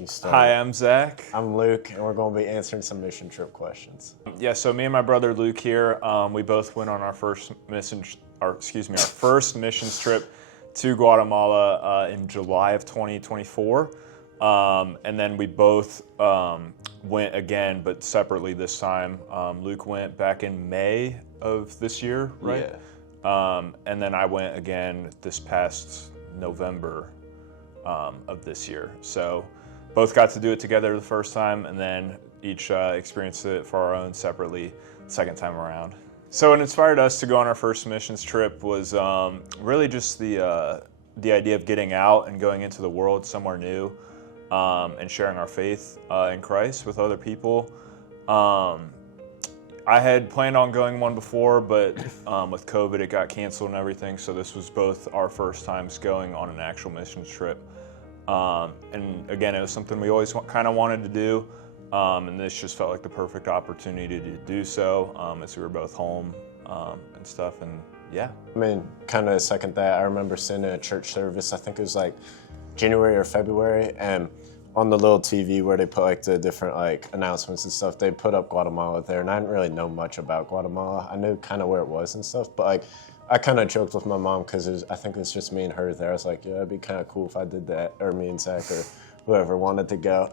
You start. Hi, I'm Zach. I'm Luke, and we're going to be answering some mission trip questions. Yeah, so me and my brother Luke here, we both went on our first missions trip to Guatemala in July of 2024. And then we both went again, but separately this time. Luke went back in May of this year, right? Yeah. And then I went again this past November of this year. So both got to do it together the first time, and then each experienced it for our own separately the second time around. So what inspired us to go on our first missions trip was really just the idea of getting out and going into the world somewhere new, and sharing our faith in Christ with other people. I had planned on going one before, but with COVID it got canceled and everything, so this was both our first times going on an actual missions trip. And again, it was something we always kind of wanted to do, and this just felt like the perfect opportunity to do so, as we were both home and stuff, and yeah. I mean, kind of second that. I remember sitting in a church service, I think it was like January or February, and on the little TV where they put like the different like announcements and stuff, they put up Guatemala there, and I didn't really know much about Guatemala. I knew kind of where it was and stuff, but like I kind of joked with my mom because I think it was just me and her there. I was like, yeah, it'd be kind of cool if I did that, or me and Zach or whoever wanted to go.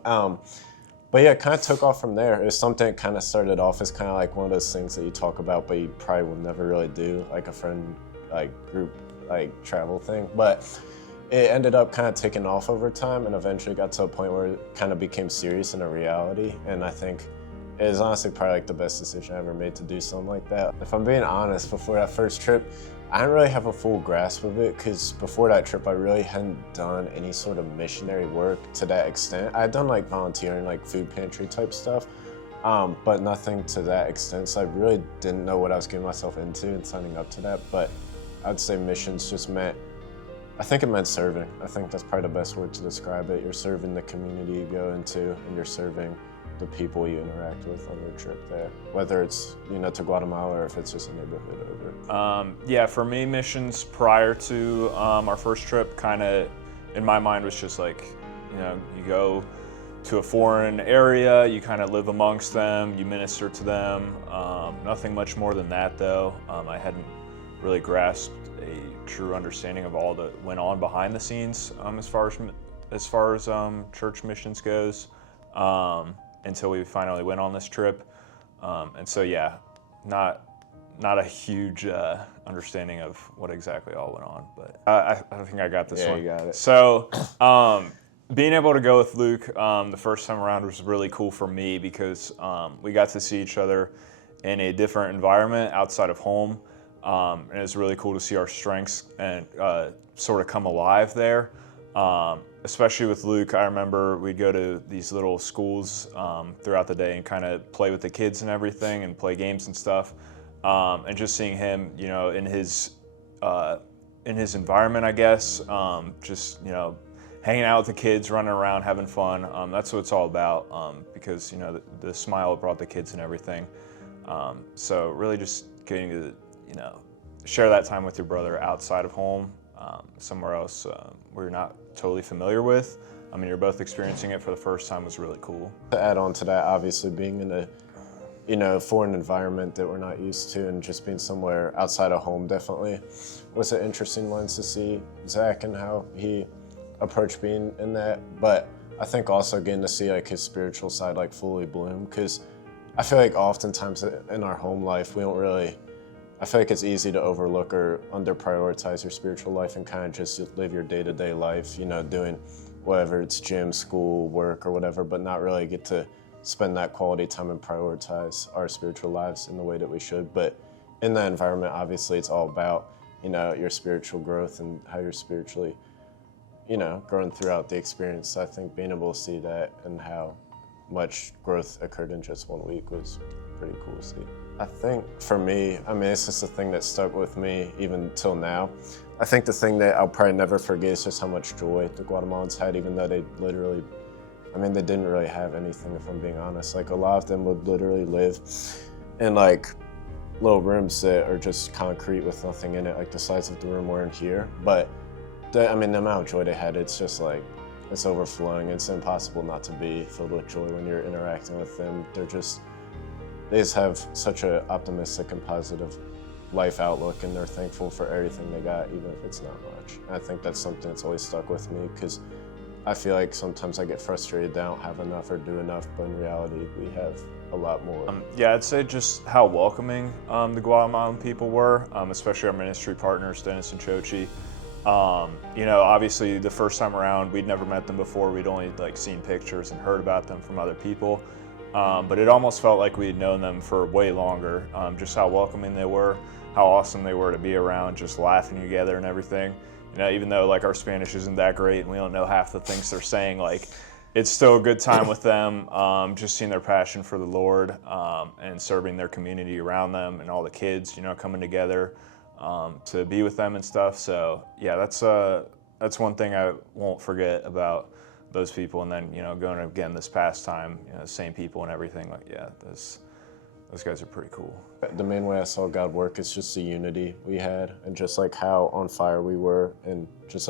But yeah, it kind of took off from there. It was something that kind of started off as kind of like one of those things that you talk about, but you probably will never really do, like a friend, like group, like travel thing. But it ended up kind of taking off over time, and eventually got to a point where it kind of became serious and a reality. And I think it is honestly probably like the best decision I ever made to do something like that. If I'm being honest, before that first trip, I didn't really have a full grasp of it, because before that trip I really hadn't done any sort of missionary work to that extent. I had done like volunteering, like food pantry type stuff, but nothing to that extent. So I really didn't know what I was getting myself into and signing up to that. But I'd say missions just meant, I think it meant serving. I think that's probably the best word to describe it. You're serving the community you go into, and you're serving the people you interact with on your trip there, whether it's, you know, to Guatemala or if it's just a neighborhood over. Yeah, for me, missions prior to our first trip kind of, in my mind, was just like, you know, you go to a foreign area, you kind of live amongst them, you minister to them. Nothing much more than that, though. I hadn't really grasped a true understanding of all that went on behind the scenes as far as church missions goes, until we finally went on this trip. And so yeah, not a huge understanding of what exactly all went on, but I think I got this one. Yeah, you got it. So being able to go with Luke the first time around was really cool for me, because we got to see each other in a different environment outside of home. And it's really cool to see our strengths and sort of come alive there. Especially with Luke, I remember we'd go to these little schools throughout the day and kind of play with the kids and everything, and play games and stuff. And just seeing him, you know, in his environment, I guess, just, you know, hanging out with the kids, running around, having fun. That's what it's all about, because, you know, the smile brought the kids and everything. So really just getting to, you know, share that time with your brother outside of home, somewhere else where you're not totally familiar with. I mean, you're both experiencing it for the first time was really cool. To add on to that, obviously being in a, you know, foreign environment that we're not used to, and just being somewhere outside of home definitely was an interesting lens to see Zach and how he approached being in that. But I think also getting to see like his spiritual side like fully bloom, because I feel like oftentimes in our home life we don't really, I feel like it's easy to overlook or under prioritize your spiritual life and kind of just live your day-to-day life, you know, doing whatever, it's gym, school, work, or whatever, but not really get to spend that quality time and prioritize our spiritual lives in the way that we should. But in that environment, obviously it's all about, you know, your spiritual growth and how you're spiritually, you know, growing throughout the experience. So I think being able to see that and how much growth occurred in just 1 week was pretty cool to see. I think for me, I mean, it's just a thing that stuck with me even till now. I think the thing that I'll probably never forget is just how much joy the Guatemalans had, even though they literally, I mean, they didn't really have anything, if I'm being honest. Like, a lot of them would literally live in like little rooms that are just concrete with nothing in it, like the size of the room we're in here. But I mean, the amount of joy they had, it's just like, it's overflowing. It's impossible not to be filled with joy when you're interacting with them. They just have such an optimistic and positive life outlook, and they're thankful for everything they got, even if it's not much. And I think that's something that's always stuck with me, because I feel like sometimes I get frustrated that I don't have enough or do enough, but in reality, we have a lot more. Yeah, I'd say just how welcoming the Guatemalan people were, especially our ministry partners, Dennis and Chochi. Obviously the first time around, we'd never met them before. We'd only seen pictures and heard about them from other people. But it almost felt like we had known them for way longer, just how welcoming they were, how awesome they were to be around, just laughing together and everything. Even though our Spanish isn't that great and we don't know half the things they're saying, it's still a good time with them, just seeing their passion for the Lord, and serving their community around them, and all the kids, coming together to be with them and stuff. So yeah, that's one thing I won't forget about those people. And then going again this past time, the same people and everything. Those guys are pretty cool. The main way I saw God work is just the unity we had, and just how on fire we were, and just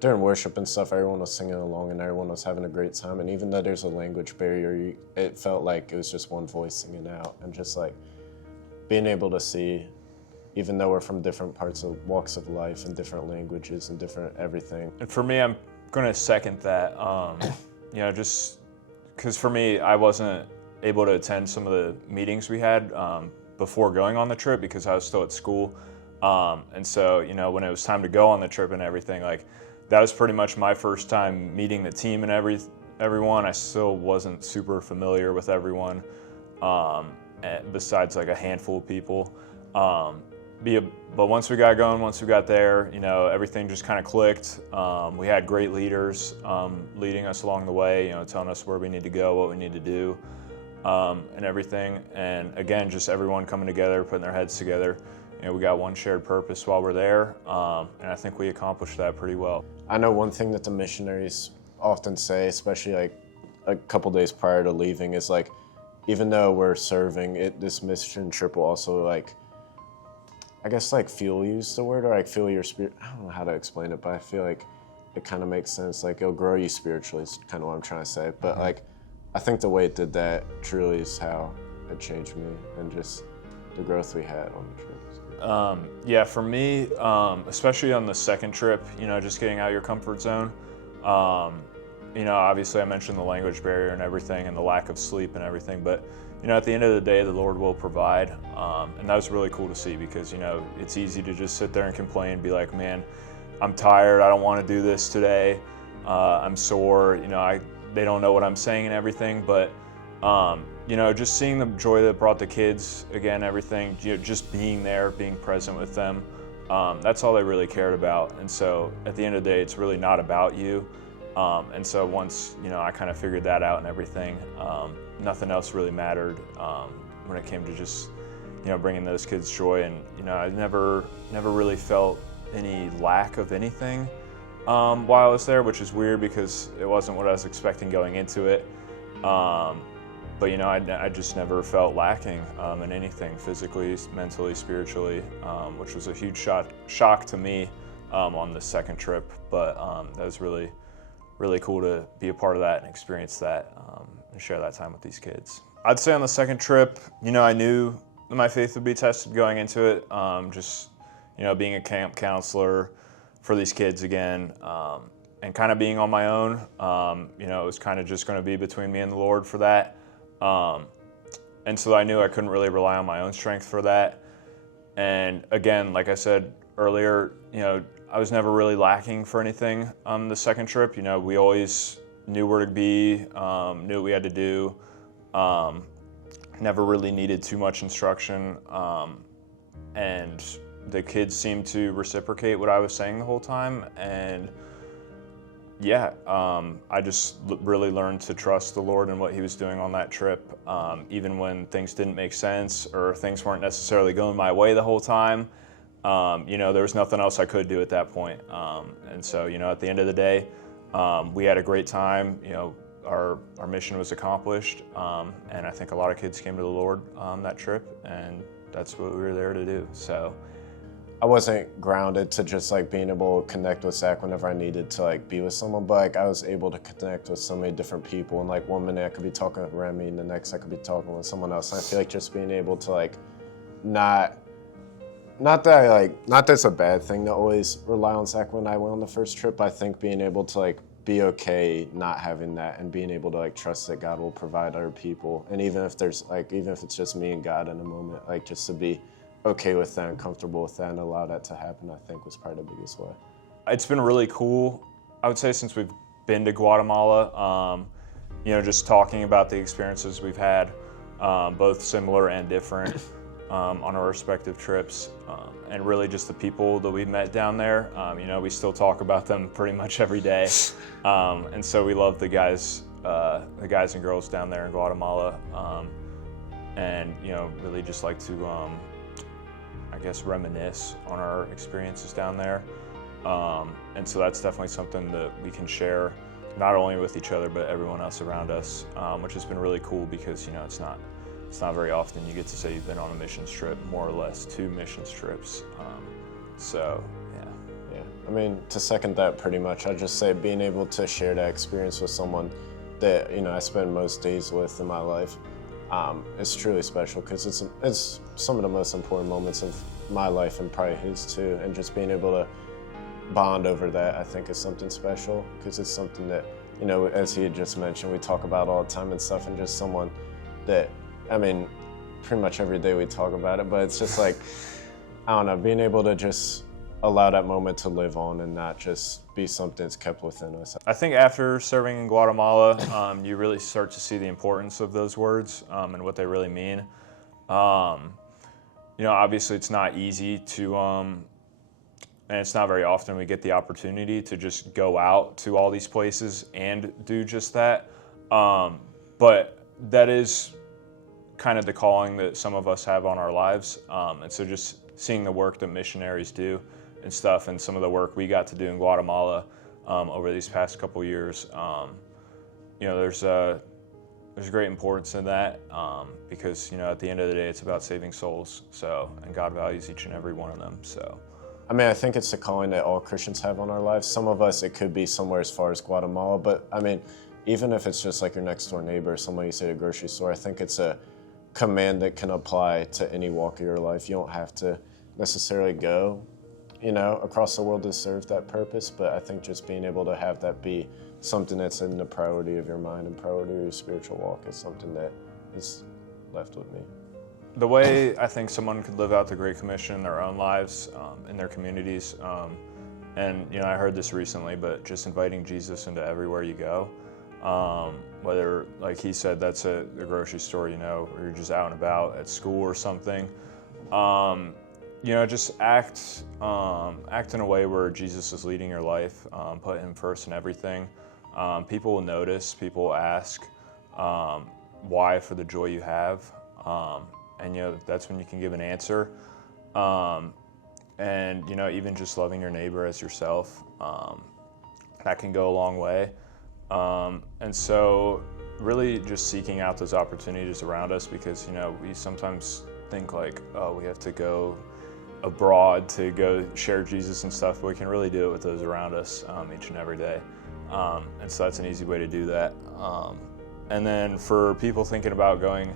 during worship and stuff, everyone was singing along and everyone was having a great time. And even though there's a language barrier, it felt like it was just one voice singing out, and just being able to see, even though we're from different parts of walks of life and different languages and different everything. And for me, I'm going to second that, just because for me, I wasn't able to attend some of the meetings we had before going on the trip because I was still at school. And so, when it was time to go on the trip and everything, that was pretty much my first time meeting the team and everyone. I still wasn't super familiar with everyone, besides a handful of people. But once we got going, once we got there, everything just kind of clicked. We had great leaders leading us along the way, telling us where we need to go, what we need to do, and everything. And again, just everyone coming together, putting their heads together. We got one shared purpose while we're there, and I think we accomplished that pretty well. I know one thing that the missionaries often say, especially a couple days prior to leaving, is even though we're serving, this mission trip will also I guess fuel you's the word, or fuel your spirit. I don't know how to explain it, but I feel it kind of makes sense. It'll grow you spiritually is kind of what I'm trying to say. But I think the way it did that truly is how it changed me, and just the growth we had on the trip. Yeah, for me, especially on the second trip, just getting out of your comfort zone. Obviously I mentioned the language barrier and everything, and the lack of sleep and everything, but at the end of the day, the Lord will provide. And that was really cool to see, because, it's easy to just sit there and complain, be like, man, I'm tired. I don't want to do this today. I'm sore. They don't know what I'm saying and everything. But, just seeing the joy that brought the kids, again, everything, just being there, being present with them, that's all they really cared about. And so at the end of the day, it's really not about you. And so once, I kind of figured that out and everything, nothing else really mattered when it came to just, bringing those kids joy. And, I never really felt any lack of anything while I was there, which is weird because it wasn't what I was expecting going into it. But, I just never felt lacking in anything, physically, mentally, spiritually, which was a huge shock to me on the second trip. But that was really cool to be a part of that and experience that and share that time with these kids. I'd say on the second trip, I knew that my faith would be tested going into it. Just, being a camp counselor for these kids again, and kind of being on my own. It was kind of just going to be between me and the Lord for that. And so I knew I couldn't really rely on my own strength for that. And again, like I said earlier, I was never really lacking for anything on the second trip. We always knew where to be, knew what we had to do, never really needed too much instruction. And the kids seemed to reciprocate what I was saying the whole time. And yeah, I just really learned to trust the Lord and what He was doing on that trip, even when things didn't make sense or things weren't necessarily going my way the whole time. There was nothing else I could do at that point. And so, at the end of the day, we had a great time. Our mission was accomplished, and I think a lot of kids came to the Lord on that trip, and that's what we were there to do. So I wasn't grounded to just like being able to connect with Zach whenever I needed to like be with someone, but like I was able to connect with so many different people. And like one minute I could be talking with Remy, and the next I could be talking with someone else. And I feel like just being able to like not that it's a bad thing to always rely on Zach when I went on the first trip. I think being able to like be okay not having that and being able to like trust that God will provide other people. And even if it's just me and God in a moment, like just to be okay with that and comfortable with that and allow that to happen, I think was probably the biggest way. It's been really cool, I would say, since we've been to Guatemala, just talking about the experiences we've had, both similar and different on our respective trips, and really just the people that we met down there. We still talk about them pretty much every day, and so we love the guys and girls down there in Guatemala, and really just like to reminisce on our experiences down there. And so that's definitely something that we can share not only with each other, but everyone else around us, which has been really cool because, it's not very often you get to say you've been on a missions trip, more or less 2 missions trips. Yeah. I mean, to second that pretty much, I'd just say being able to share that experience with someone that, I spend most days with in my life, it's truly special because it's some of the most important moments of my life and probably his too. And just being able to bond over that, I think, is something special because it's something that, as he had just mentioned, we talk about all the time and stuff, and just someone that, pretty much every day we talk about it, but it's just like, I don't know, being able to just allow that moment to live on and not just be something that's kept within us. I think after serving in Guatemala, you really start to see the importance of those words and what they really mean. Obviously it's not easy to, and it's not very often we get the opportunity to just go out to all these places and do just that. But that is kind of the calling that some of us have on our lives. And so just seeing the work that missionaries do and stuff, and some of the work we got to do in Guatemala over these past couple years, there's great importance in that because, at the end of the day, it's about saving souls. So, and God values each and every one of them. So, I think it's a calling that all Christians have on our lives. Some of us, it could be somewhere as far as Guatemala, but even if it's just like your next door neighbor, someone you see at a grocery store, I think it's a command that can apply to any walk of your life. You don't have to necessarily go, across the world to serve that purpose, but I think just being able to have that be something that's in the priority of your mind and priority of your spiritual walk is something that is left with me. The way I think someone could live out the Great Commission in their own lives, in their communities, and I heard this recently, but just inviting Jesus into everywhere you go, whether, like he said, that's at the grocery store, or you're just out and about at school or something, just act in a way where Jesus is leading your life, put him first in everything. People will notice, people will ask why for the joy you have, and that's when you can give an answer. And even just loving your neighbor as yourself, that can go a long way. And so really just seeking out those opportunities around us, because we sometimes think like, oh, we have to go abroad to go share Jesus and stuff, but we can really do it with those around us each and every day. And so that's an easy way to do that. And then for people thinking about going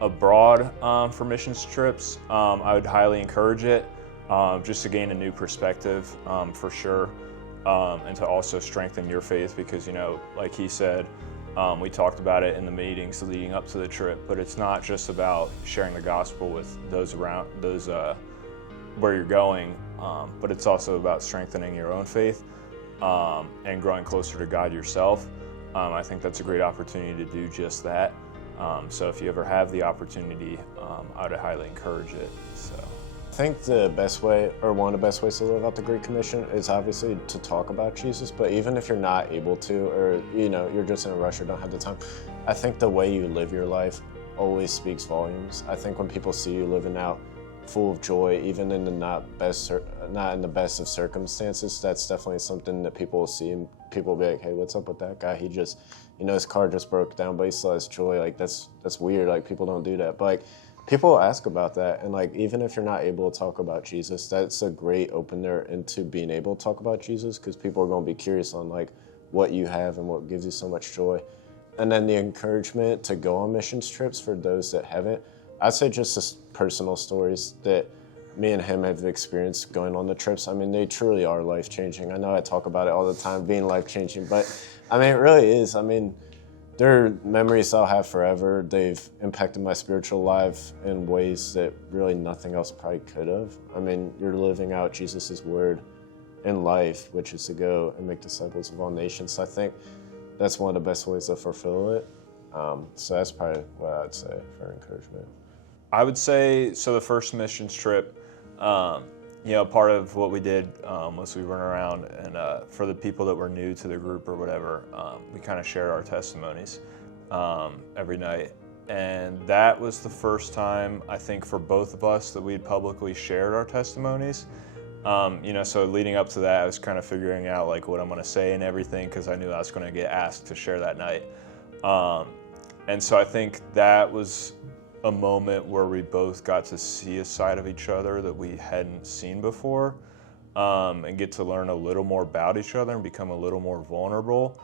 abroad for missions trips, I would highly encourage it, just to gain a new perspective for sure, and to also strengthen your faith, because like he said, we talked about it in the meetings leading up to the trip, but it's not just about sharing the gospel with those around where you're going, but it's also about strengthening your own faith and growing closer to God yourself. I think that's a great opportunity to do just that. So if you ever have the opportunity, I would highly encourage it. So I think the best way, or one of the best ways to live out the Great Commission, is obviously to talk about Jesus. But even if you're not able to, or you're just in a rush or don't have the time, I think the way you live your life always speaks volumes. I think when people see you living out full of joy, even in the not in the best of circumstances, that's definitely something that people will see, and people will be like, hey, what's up with that guy? He just, his car just broke down, but he still has joy. Like, that's weird. Like, people don't do that. But like, People ask about that, and like even if you're not able to talk about Jesus, that's a great opener into being able to talk about Jesus, because people are going to be curious on like what you have and what gives you so much joy. And then the encouragement to go on missions trips for those that haven't, I'd say just the personal stories that me and him have experienced going on the trips. I mean, they truly are life-changing. I know I talk about it all the time, being life-changing, but I mean, it really is. I mean, they're memories I'll have forever. They've impacted my spiritual life in ways that really nothing else probably could have. I mean, you're living out Jesus' word in life, which is to go and make disciples of all nations. So I think that's one of the best ways to fulfill it. So that's probably what I'd say for encouragement. I would say, so the first missions trip, part of what we did was we went around and for the people that were new to the group or whatever, we kind of shared our testimonies every night. And that was the first time, I think, for both of us that we'd publicly shared our testimonies. So leading up to that, I was kind of figuring out like what I'm going to say and everything, because I knew I was going to get asked to share that night. And so I think that was a moment where we both got to see a side of each other that we hadn't seen before, and get to learn a little more about each other and become a little more vulnerable,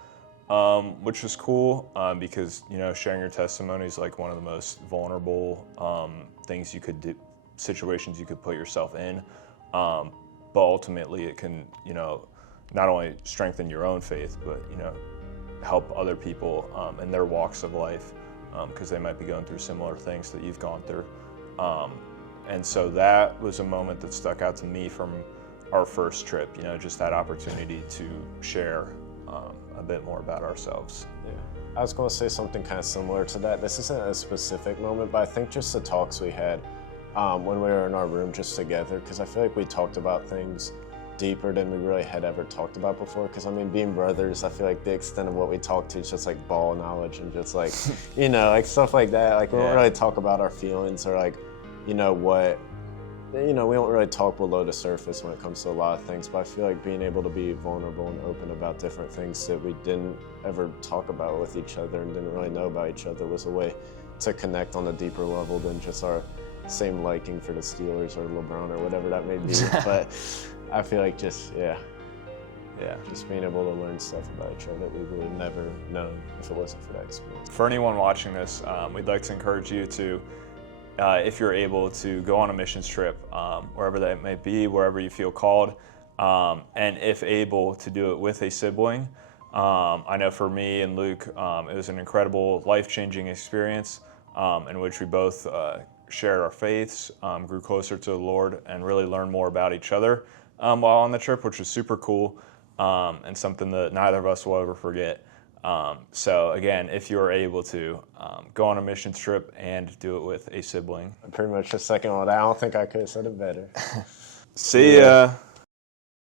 which was cool, because, sharing your testimony is like one of the most vulnerable things you could do, situations you could put yourself in. But ultimately it can, not only strengthen your own faith, but, help other people in their walks of life, because they might be going through similar things that you've gone through. And so that was a moment that stuck out to me from our first trip, just that opportunity to share a bit more about ourselves. Yeah. I was going to say something kind of similar to that. This isn't a specific moment, but I think just the talks we had when we were in our room just together, because I feel like we talked about things deeper than we really had ever talked about before. Because I mean, being brothers, I feel like the extent of what we talk to is just like ball knowledge and just like, like stuff like that. Like we don't really talk about our feelings or like, we don't really talk below the surface when it comes to a lot of things. But I feel like being able to be vulnerable and open about different things that we didn't ever talk about with each other and didn't really know about each other was a way to connect on a deeper level than just our same liking for the Steelers or LeBron or whatever that may be. But I feel like just being able to learn stuff about each other that we would have never known if it wasn't for that experience. For anyone watching this, we'd like to encourage you to, if you're able, to go on a missions trip, wherever that may be, wherever you feel called, and if able, to do it with a sibling. I know for me and Luke, it was an incredible, life-changing experience in which we both shared our faiths, grew closer to the Lord, and really learned more about each other while on the trip, which was super cool, and something that neither of us will ever forget. So again, if you are able to, go on a missions trip and do it with a sibling. Pretty much the second one. I don't think I could have said it better. See ya.